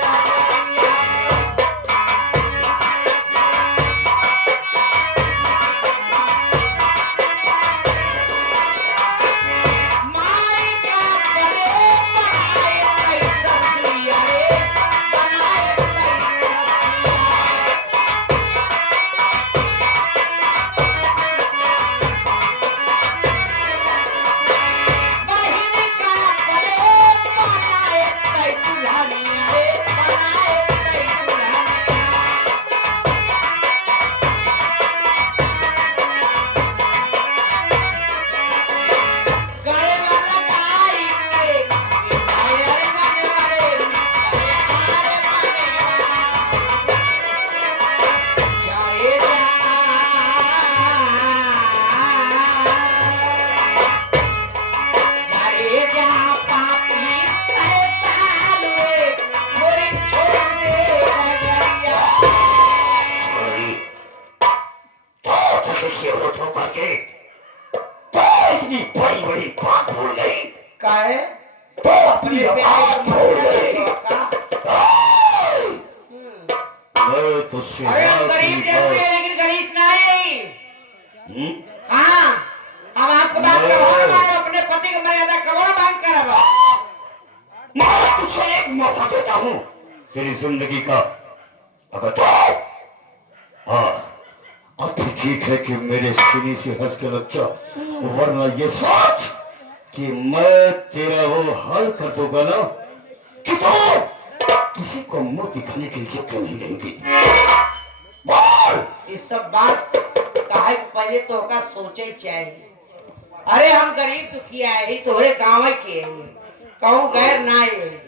गगरिया। माई का बड़े बनाए कैसा दुनिया रे, बनाए कैसा दुनिया। बहिन का बड़े बनाए कैसा दुल्हनिया रे, बनाए कैसा दुल्हनिया। गले वाला गाई के मिठाई अरे माने वाले मिठाई अरे माने वाला जाए जा पापी शैतान वे मोरे छोड़ दे गगरिया। इतनी बड़ी बड़ी बात भूल गई। काहे तो अपनी आवाज छोड़ गई। मैं तुझसे अरे हम बात गरीब नहीं जरूर कर- है, लेकिन गरीब नहीं। हम्म? हाँ हम आपको बात नहीं। करवाओ, हमारे अपने पति की मर्यादा करो, बात करवाओ। मैं तुझे एक मौका देता हूँ तेरी जिंदगी का। अगर तो हाँ अब भी ठीक है कि मेरे सीने से हंस के लग जा, वरना ये सोच कि मैं तेरा वो हल कर दूंगा ना कि तो किसी को मुंह दिखाने के लिए क्यों नहीं रहेगी। बोल। ये सब बात काहे को पहले तो का सोचे चाहिए। अरे हम गरीब दुखिया है ही तोहरे गाँव के है, कहूँ गैर ना है।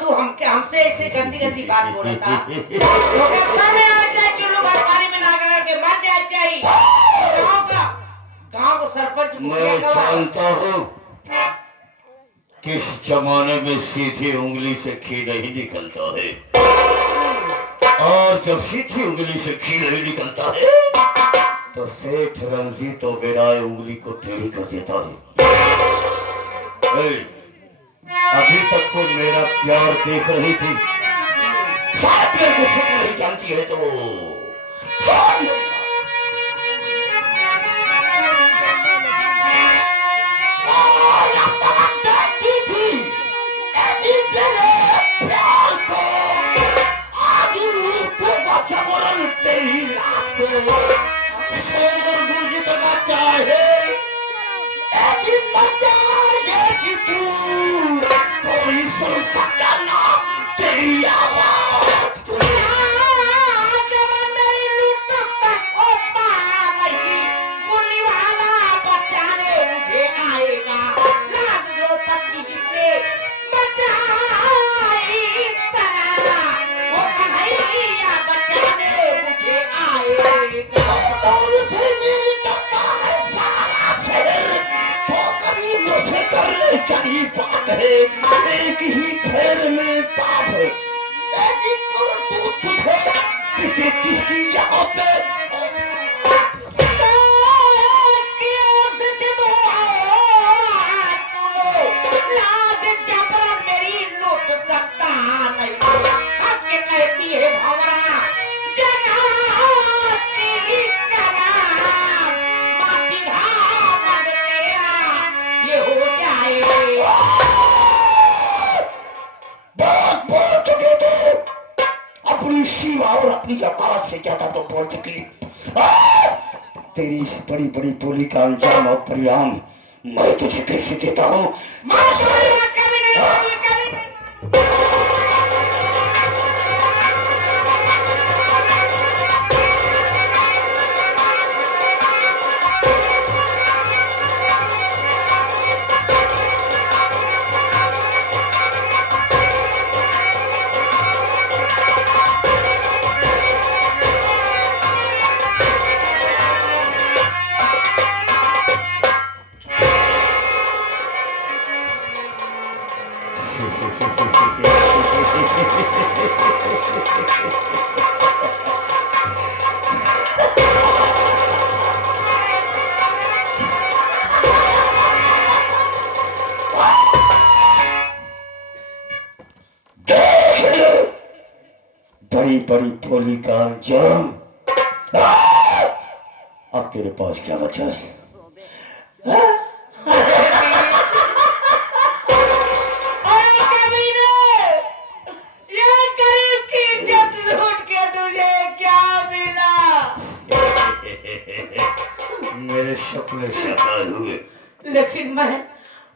तू हमसे ऐसे गंदी गंदी बात बोलता। लोग सामने आ जाए, चुल्लू भर पानी में ना कर के मर जाए चाहिए। गाँव को सरपंच मुखिया मैं का जानता हूँ किस जमाने में सीधी उंगली से घी नहीं निकलता है, और जब सीधी उंगली से घी नहीं निकलता है तो सेठ रंजी तो बेराए उंगली को टेढ़ी कर देता है। ए, अभी तक तो मेरा प्यार देख रही थी, शायद मेरे को खुद नहीं जानती है तो सुन। तेरी लाश को शोर गुंजित करना चाहे, ऐसी बचाए कि तू कोई सुन सकता ना तेरी आवाज को। चली बात है एक ही फेर में साफ, ऐसी कर तू तुझे किसी किसकी यहाँ पे अपनी सीमा और अपनी औकात से ज्यादा तो बोल चुकी। तेरी इस बड़ी बड़ी बोली का अंजाम और परिणाम मैं तुझे कैसे देता हूँ? मैं तुम्हारी बात कभी नहीं मानूंगी, कभी नहीं। बड़ी बड़ी भोली का अंजाम। अब तेरे पास क्या बचा है? अरे कमीने, ये गरीब की इज्जत लूट के तुझे क्या मिला? मेरे सपने साकार हुए। लेकिन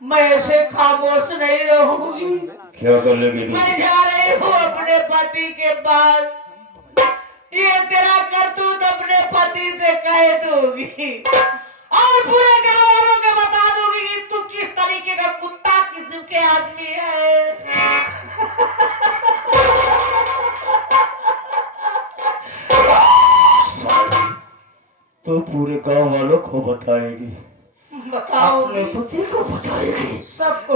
मैं ऐसे खामोश नहीं रहूंगी। क्या कर लेगी तू? मैं जा रही हूँ अपने पति के पास। ये तेरा करतूत अपने पति से कह दूंगी और पूरे गांव वालों को बता दूंगी कि तू किस तरीके का कुत्ता किस्म के आदमी है। तो पूरे गांव वालों को बताएगी? बताओ अपने पति को बताएगी? सबको।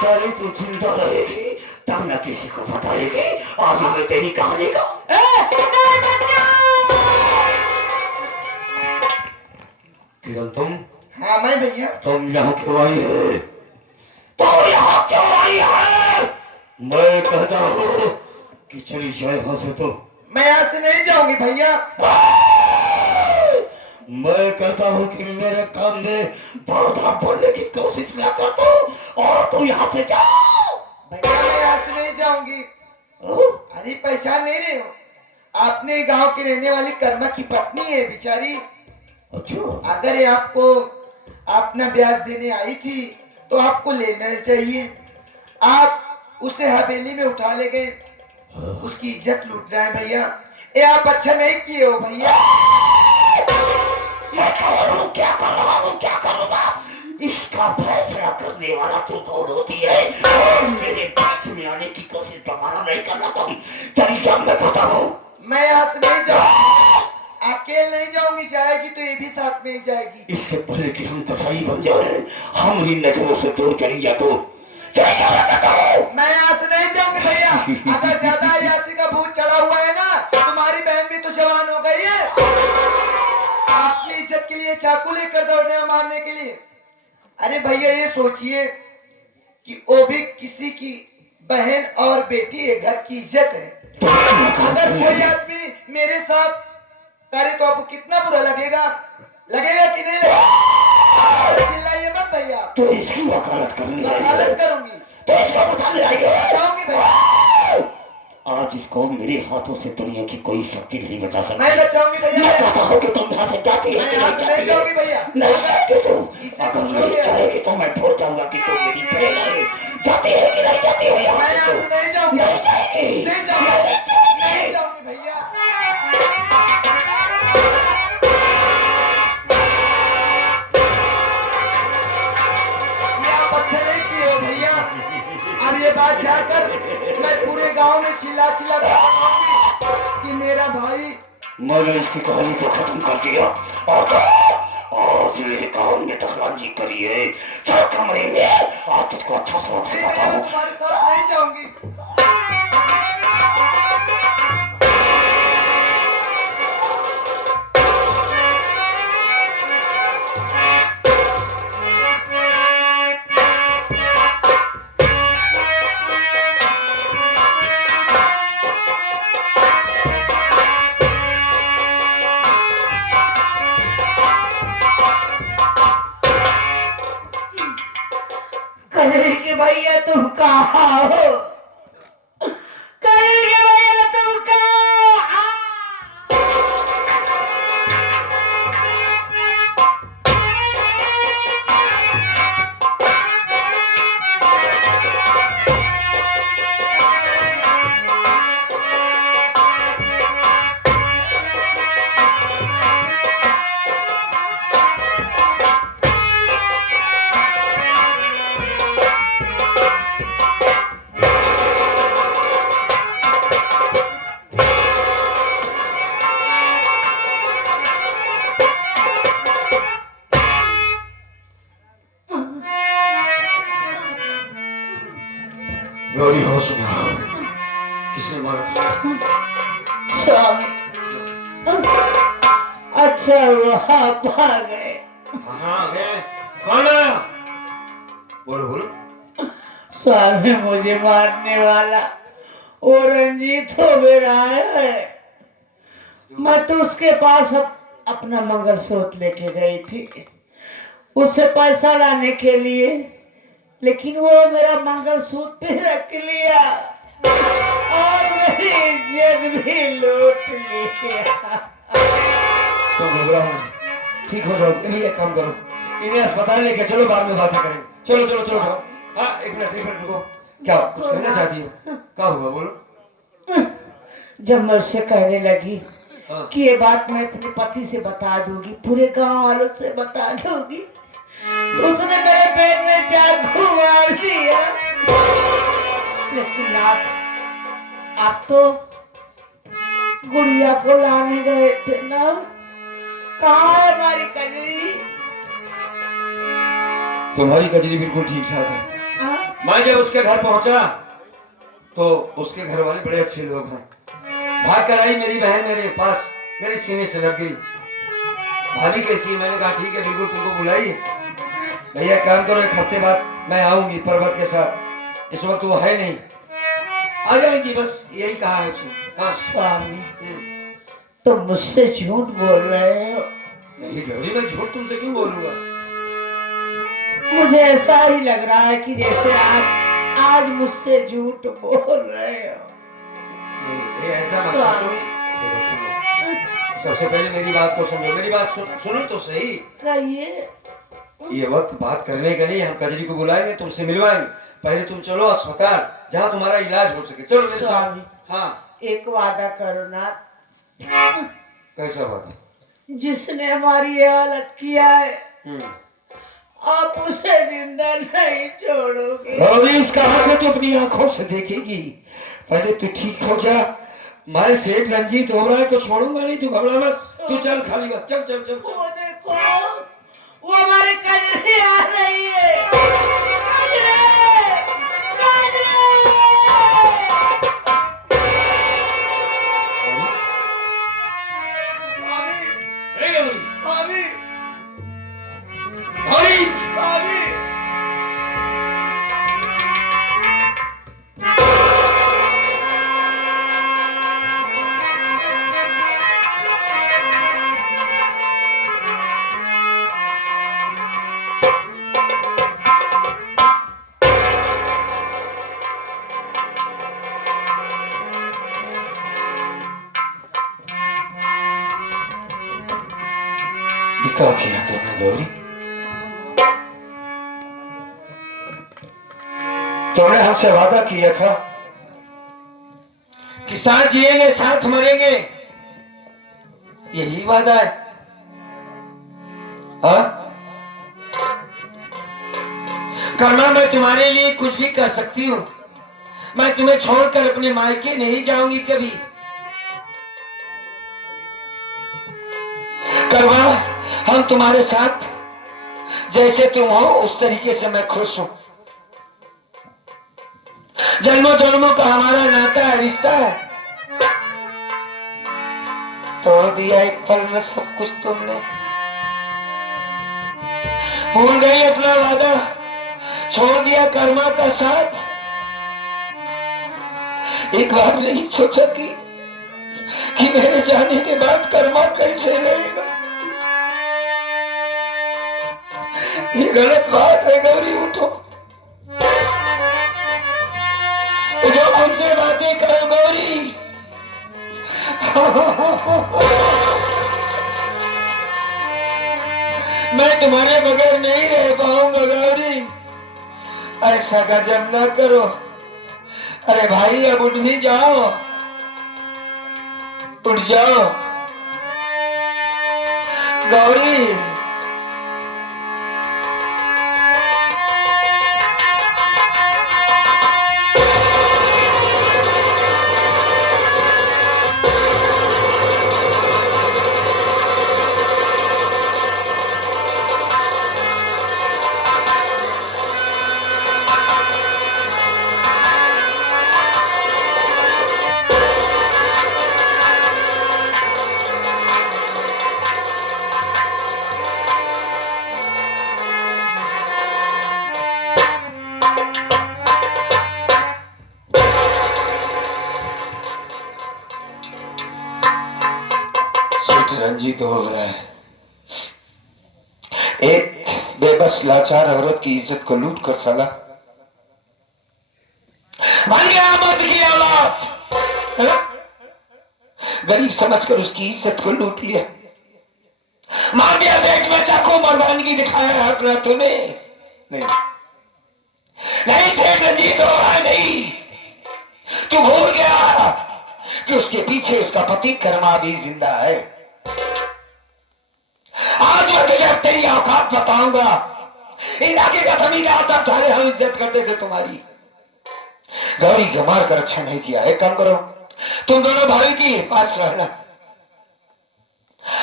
सारी तू जिंदा रहेगी तब न किसी को बताएगी। आज मैं तेरी कहानी का किरण तुम हाँ मैं भैया। तुम यहाँ क्यों आई है? तो यहाँ क्यों आई है? मैं कहता हूँ कि चली जाए यहाँ से। तो मैं यहाँ से नहीं जाऊंगी भैया। मैं कहता हूँ कि मेरे काम में बाधा पड़ने की कोशिश न कर दो और तुम यहाँ से जाओ। भैया मैं यहाँ से नहीं जाऊंगी। अरे पहचान नहीं रहे हो? आपने गांव की रहने वाली कर्मा की पत्नी है बेचारी। अच्छा, अगर ये आपको अपना ब्याज देने आई थी तो आपको लेना चाहिए। आप उसे हवेली में उठा ले गए, उसकी इज्जत लूट रहे हैं भैया। ये आप अच्छा नहीं किए हो भैया। मैं कौन हूँ, क्या कर रहा हूँ, क्या करूँगा, इसका फैसला करने वाला तू कौन होती है? और मेरे बीच में आने की कोशिश दोबारा नहीं करना। तुम चली जा, मैं कहता हूँ। मैं यहाँ से नहीं जाऊंगी, अकेले नहीं जाऊंगी। जाएगी तो ये भी साथ में ही जाएगी। इसके पहले कि हम कसाई बन जाए, हमारी नजरों से दूर चली जा। तो चली जा, मैं कहता हूँ। मैं यहाँ से नहीं जाऊंगी भैया। अगर ज्यादा यासी का भूत चढ़ा हुआ है ना, तुम्हारी बहन भी तो जवान हो गई है। अपनी इज्जत के लिए चाकू लेकर दौड़ रहे हैं मारने के लिए। अरे भैया ये सोचिए कि वो भी किसी की बहन और बेटी है, घर की इज्जत है। अगर कोई आदमी मेरे साथ करे तो आपको कितना बुरा लगेगा? लगेगा कि नहीं लगेगा? चिल्लाइए मत भैया। तो इसकी वकालत करनी है, वकालत करूंगी, तो इसको बचाने आई है। जाऊंगी भैया। आज इसको मेरे हाथों से दुनिया की कोई शक्ति नहीं बचा सकती। मैं बचाऊंगी भैया। मैं कहता हूँ कि तुम यहाँ से जाती है मैं कि यहाँ नहीं से नहीं जाती जाऊंगी है? भैया। नहीं जाएगी तू। इससे अगर कुछ हो नहीं गया। जाएगी तो मैं भूल जाऊंगा कि तुम मेरी बहन है। जाती है कि नहीं जाती है? मैं यहाँ से तो नहीं जाऊंगी। नहीं जाएगी, नहीं जाऊंगी, नहीं जाएगी। नहीं जाऊंगी भैया। ये आप अच्छा नहीं किए हो भैया। अब ये बात जाकर मैं पूरे गांव में चिल्ला चिल्ला कर बताऊंगी कि मेरा भाई। मैंने इसकी कहानी को खत्म कर दिया और आज मेरे काम में दखलंजी करी है। चल कमरे में, आज तुझको अच्छा सबक नहीं सिखाता भैया, मैं हूँ। तुम्हारे साथ नहीं जाऊंगी। कहे कि भैया तुम कहाँ हो? कहे कि भैया तुम कहाँ? गौरी होश में आओ। किसने मारा तुझे? स्वामी अच्छा हुआ आप आ गए। कहाँ आ गए? कौन आया? बोलो बोलो। स्वामी मुझे मारने वाला वो रंजीत हो मेरा है। मैं तो उसके पास अपना मंगलसूत्र लेके गई थी उससे पैसा लाने के लिए, लेकिन वो मेरा मंगलसूत्र पे रख लिया और मेरी इज्जत भी लूट लिया। तुम घबराओ नहीं, ठीक हो जाओगे। अभी एक काम करो, इन्हें अस्पताल लेके चलो, बाद में बातें करेंगे। चलो चलो चलो जाओ। हाँ एक मिनट रुको। क्या कुछ कहना चाहती हो? क्या हुआ बोलो। जब मैं उससे कहने लगी हाँ। कि ये बात मैं अपने पति से बता दूंगी, पूरे गांव वालों से बता दूंगी, तो उसने मेरे पेट में चाकू मार दिया। लेकिन आप तो गुड़िया को लाने गए थे ना, कहाँ है हमारी कजरी? तुम्हारी कजरी बिल्कुल ठीक ठाक है। हाँ? मैं जब उसके घर पहुंचा तो उसके घर वाले बड़े अच्छे लोग हैं। भाग कर आई मेरी बहन मेरे पास, मेरे सीने से लग गई। भाभी कैसी? मैंने कहा ठीक है, बिल्कुल तुमको बुलाइए। भैया काम करो, एक हफ्ते बाद मैं आऊंगी पर्वत के साथ। इस वक्त वो है नहीं, आ जाएगी, बस यही कहा है उसने। हाँ। स्वामी तो मुझसे झूठ बोल रहे हो। नहीं गौरी, मैं झूठ तुमसे क्यों बोलूंगा? मुझे ऐसा ही लग रहा है कि जैसे आप आज मुझसे झूठ बोल रहे हो। नहीं ऐसा मत सोचो। देखो सुनो, सबसे पहले मेरी बात को समझो, मेरी बात सुनो तो सही। कहिए। ये वक्त बात करने के लिए हम कजरी को बुलाएंगे, तुमसे मिलवाएंगे। पहले तुम चलो अस्पताल, जहाँ तुम्हारा इलाज हो सके। चलो मेरे साथ। हाँ। एक वादा करो ना। कैसा वादा? जिसने हमारी ये हालत किया है आप उसे जिंदा नहीं छोड़ोगे। अभी इस कहां से तू अपनी आंखों से देखेगी? पहले तू ठीक हो जा। मैं सेठ रंजीत हो रहा है को छोड़ूंगा नहीं, तू घबरा मत। तू चल, खाली बात, चल चल चल चल। वो देखो वो हमारी कजरी आ रही है। कजरी! कजरी! भाभी भाई भाभी क्या किया तुमने गौरी? तुमने हमसे वादा किया था कि साथ जिएंगे साथ मरेंगे, यही वादा है। हाँ? कर्मा, मैं तुम्हारे लिए कुछ भी कर सकती हूँ। मैं तुम्हें छोड़कर अपने मायके नहीं जाऊंगी कभी। कर्मा, हम तुम्हारे साथ जैसे तुम हो उस तरीके से मैं खुश हूं। जन्मों जन्मों का हमारा नाता है, रिश्ता है। तोड़ दिया एक पल में सब कुछ तुमने। भूल गई अपना वादा, छोड़ दिया कर्मा का साथ। एक बार नहीं सोचा कि मेरे जाने के बाद कर्मा कैसे रहेगा। ये गलत बात है गौरी, उठो उठो, हमसे बातें करो गौरी। मैं तुम्हारे बगैर नहीं रह पाऊंगा गौरी, ऐसा गजब ना करो। अरे भाई अब उठ भी जाओ, उठ जाओ गौरी। रंजीत ओबराय एक बेबस लाचार औरत की इज्जत को लूट कर साला बन गया मर्द की औलाद, हाँ? गरीब समझकर उसकी इज्जत को लूट लिया, मार दिया पेट में चाकू, मर्दानगी दिखाया है अपना तुम्हें। नहीं नहीं सेठ रंजीत ओबराय नहीं, तू भूल गया कि उसके पीछे उसका पति कर्मा भी जिंदा है। आज मैं तुझे तेरी औकात बताऊंगा। इलाके का जमींदार 10 साल हम इज्जत करते थे तुम्हारी, गौरी को मार कर अच्छा नहीं किया। एक काम करो, तुम दोनों भाई की पास रहना।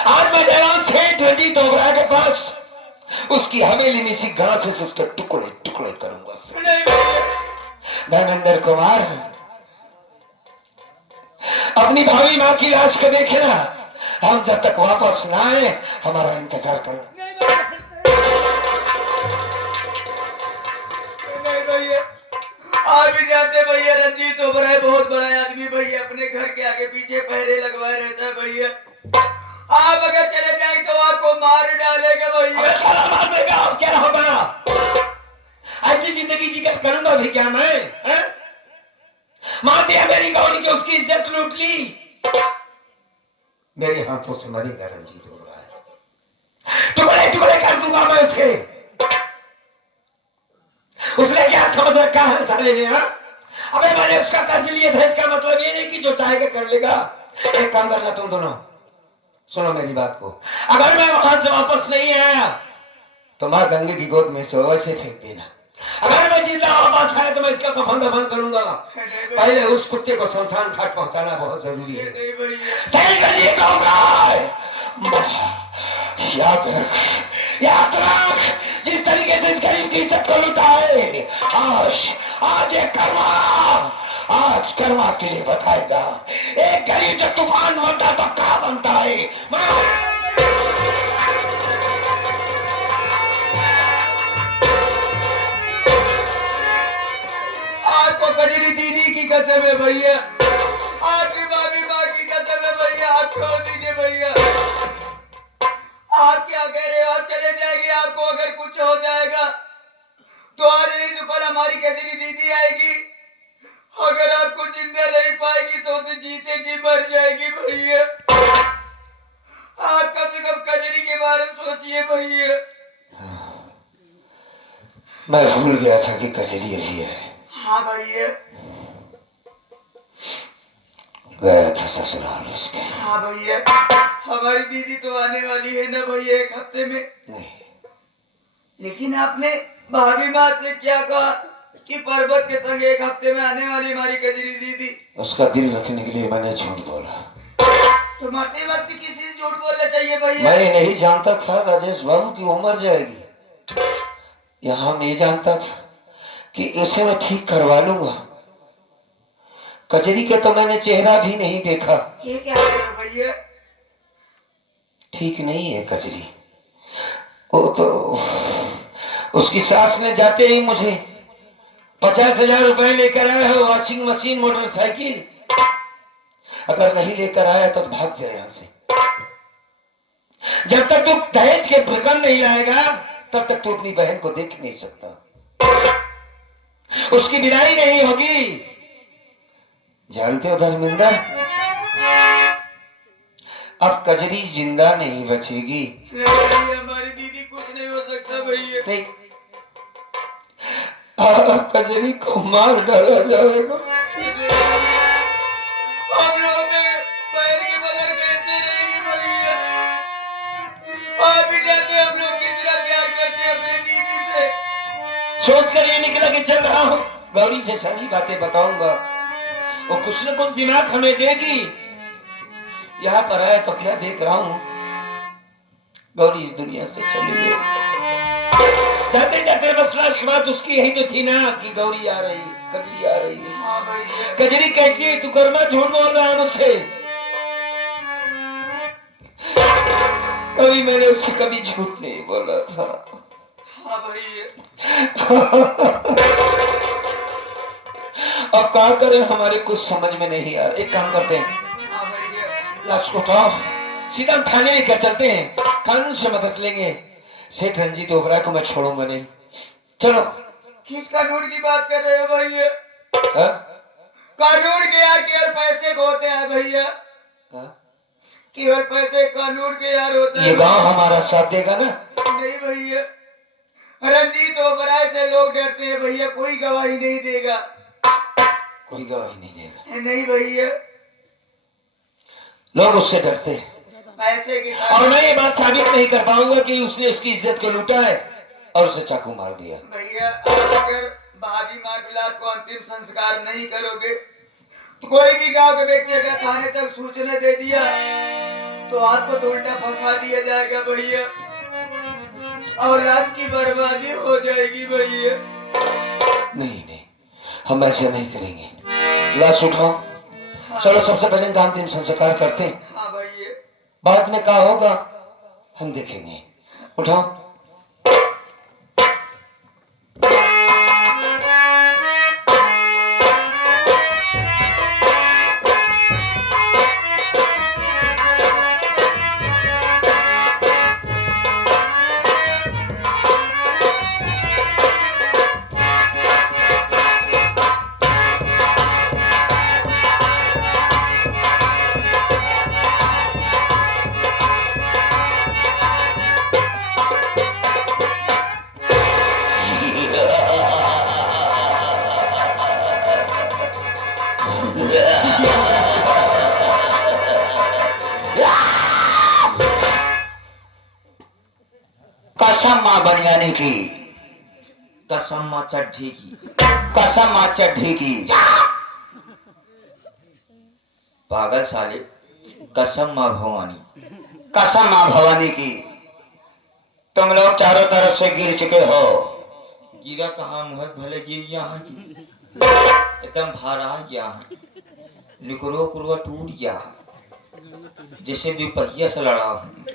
आज मैं जा रहा हूं सेठ रंजीत ओबराय के पास, उसकी हवेली में सी घास से उसके टुकड़े टुकड़े करूंगा। धर्मेंद्र कुमार, अपनी भावी मां की लाश को देखना, हम जब तक वापस ना आए हमारा इंतजार करना। नहीं भैया, आप भी जानते भैया रंजीत ओबराय बहुत बड़ा आदमी भैया, अपने घर के आगे पीछे पहरे लगवाए रहता है भैया। आप अगर चले जाए तो आपको मार डालेगा भैया। अबे साला मार देगा और क्या होगा? ऐसी जिंदगी जीकर करूंगा भी क्या मैं, है? मार दिया मेरी गौरी की, उसकी इज्जत लूट ली, मेरे हाथों से मरेगा रंजीत ओबराय, टुकड़े टुकड़े कर दूंगा मैं उसके। उसने क्या समझ रखा है साले ने, हा? अबे मैंने उसका कर्ज लिए था, इसका मतलब ये नहीं कि जो चाहेगा कर लेगा। एक काम करना तुम दोनों, सुनो मेरी बात को, अगर मैं वहां से वापस नहीं आया तो मां गंगे की गोद में से वैसे फेंक देना। अगर मैं जिंदा वापस आया तो मैं इसका कफन दफन करूंगा। पहले उस कुत्ते को शमशान घाट पहुंचाना बहुत जरूरी है। सही रंजीत ओबराय, याद रख, याद रख, जिस तरीके से इस गरीब की इज्जत को लूटा है, आज एक कर्मा, आज कर्मा तुझे बताएगा। एक गरीब जब तूफान बनता तो क्या बनता है। आपको कजरी दीदी की कसम है भैया, आपकी भाभी माँ की कसम है भैया, आप छोड़ दीजिए भैया। आप क्या कह रहे हो, आप चले जाएंगे, आपको अगर कुछ हो जाएगा तो आज नहीं तो कल हमारी कजरी दीदी आएगी, अगर आपको जिंदा नहीं पाएगी तो जीते जी मर जाएगी भैया। आप कम से कम कजरी के बारे में सोचिए भैया। मैं भूल गया था कि कचरी अभी है। हाँ भैया। गया था ससुराल उसके। हाँ भैया, हमारी दीदी तो आने वाली है ना भैया 1 हफ्ते में। नहीं, लेकिन आपने भाभी माँ से क्या कहा कि पर्वत के संग 1 हफ्ते में आने वाली हमारी कजरी दीदी? उसका दिल रखने के लिए मैंने झूठ बोला। तो मरते वक्त किसी से झूठ बोलना चाहिए भैया। मैं नहीं जानता था राजेश बाबू की वो मर जाएगी, यहाँ मैं जानता था कि उसे मैं ठीक करवा लूंगा। कजरी का तो मैंने चेहरा भी नहीं देखा। ये क्या है भैया? ठीक नहीं है कजरी, वो तो उसकी सास ने जाते ही मुझे 50,000 रुपए लेकर आया है, वॉशिंग मशीन, मोटरसाइकिल। अगर नहीं लेकर आया तो भाग जाए यहां से। जब तक तू दहेज के रकम नहीं लाएगा तब तक तू अपनी बहन को देख नहीं सकता, उसकी विदाई नहीं होगी। जानते हो धर्मेंद्र, अब कजरी जिंदा नहीं बचेगी। हमारी दीदी कुछ नहीं हो सकता भैया। नहीं, कजरी को मार डाला जाएगा। हम लोग बहन के बगैर कैसे रहेंगे भैया? आप भी जानते हैं हम लोग कितना प्यार करते हैं अपनी दीदी से। सोच कर ये निकला कि चल रहा हूं, गौरी से सारी बातें बताऊंगा, वो कुछ न कुछ दिमाग हमें देगी। यहाँ पर आया तो क्या देख रहा हूं, गौरी इस दुनिया से चली गई। जाते जाते बस लाश बात उसकी यही तो थी ना कि गौरी आ रही, कजरी आ रही है। हाँ भैया। कजरी कैसी है? तू कर्मा झूठ बोल रहा है मुझसे। कभी मैंने उससे कभी झूठ नहीं बोला था। हाँ भैया। अब क्या करें, हमारे कुछ समझ में नहीं आ रहा। एक काम करते हैं, हाँ भैया। लाश को उठाओ सीधा हम थाने लेकर चलते हैं, कानून से मदद लेंगे। सेठ रंजीत ओबराय को मैं छोड़ूंगा नहीं। चलो। किस कानून की बात कर रहे हो भैया? हाँ? कानून के यार केवल पैसे को होते हैं भैया, हाँ? केवल पैसे कानून के यार होते हैं। ये गांव हमारा साथ देगा ना? नहीं भैया, रंजीत ओबराय से लोग डरते हैं भैया, कोई गवाही नहीं देगा। कोई गवाही नहीं देगा? नहीं भैया, लोग उससे डरते हैं। पैसे की और मैं ये बात साबित नहीं कर पाऊंगा कि उसने इसकी इज्जत को लूटा है और उसे चाकू मार दिया। भैया, अगर भाभी माँ विलास को अंतिम संस्कार नहीं करोगे तो कोई भी गांव के व्यक्ति अगर थाने तक सूचना दे दिया तो आपको तो उल्टा फंसा दिया जाएगा भैया, और राज की बर्बादी हो जाएगी भैया। नहीं नहीं, हम ऐसे नहीं करेंगे। लाश उठाओ। चलो सबसे पहले इनका अंतिम संस्कार करते हैं, हाँ भैया। बाद में क्या होगा हम देखेंगे। उठाओ। कसम माँ बनियानी की, कसम माँ चड्ढी की, कसम माँ चड्ढी की। पागल साले, कसम माँ भवानी। कसम माँ भवानी की। तुम लोग चारों तरफ से गिर चुके हो। गिरा कहाँ, मुँह भले गिर यहाँ की, एकदम भारा यहाँ, निकरो कुरवा टूट गया जैसे दुपहिया से लड़ा हूँ।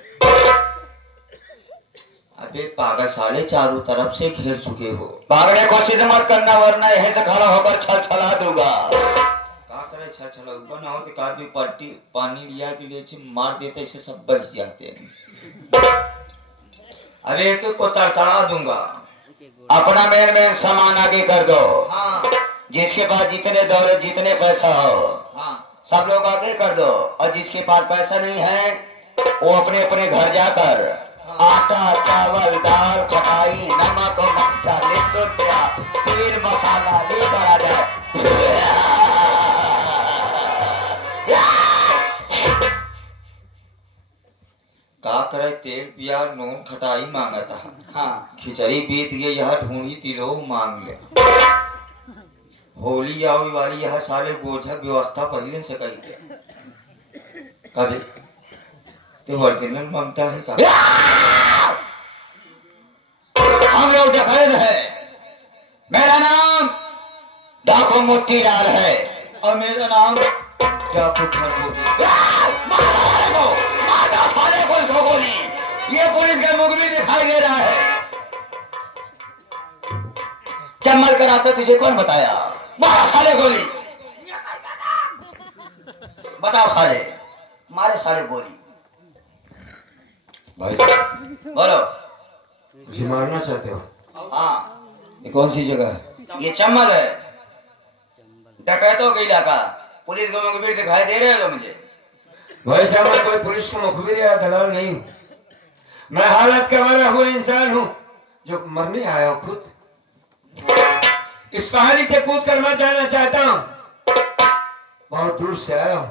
अबे पागल साले, चारों तरफ से घेर चुके हो। भागने की कोशिश मत करना वरना यहीं से खड़ा होकर छल छला दूंगा। का करे छा छला ऊपर ना हो तो का भी पट्टी पानी लिया के लिए मार देते, इससे सब बच जाते हैं। अबे एक को तड़तड़ा दूंगा। अपना मेन सामान आगे कर दो। हाँ जिसके पास जितने दौलत जितने पैसा हो हाँ, सब लोग आगे कर दो, और जिसके पास पैसा नहीं है वो अपने अपने घर जाकर आटा चावल दाल खटाई नमक और मरचा मिर्च तेल मसाला लेकर आ जाए। का करे तेल प्याज नून खटाई मांगता है। हाँ, खिचड़ी बीत गई, यह ढूंढी तिलो मांग ले। होली आवे वाली, यह साले गोझक व्यवस्था पहले से कही थे। कभी तो ओरिजिनल ममता है का? हम लोग डकैत है। मेरा नाम डाकू मोतीलाल है। और मेरा नाम क्या पुत्र ये पुलिस का मुखबिर दिखाई दे रहा है। चमल कर आता तुझे कौन बताया? मारा साले गोली। बताओ साले, मारे साले गोली। भाई साहब, बोलो। मुझे मारना चाहते हो? हाँ, ये कौन सी जगह है? ये चम्मल है। डकैतों का इलाका। पुलिस को मुखबिर दिखाई दे रहे हो मुझे? भाई साहब, मैं कोई पुलिस का मुखबिर या दलाल नहीं हूँ। मैं हालत का मरा हुआ इंसान हूँ जो मरने आया हूँ खुद। इस पहाड़ी से कूद कर मर जाना चाहता हूँ। बहुत दूर से आया हूँ।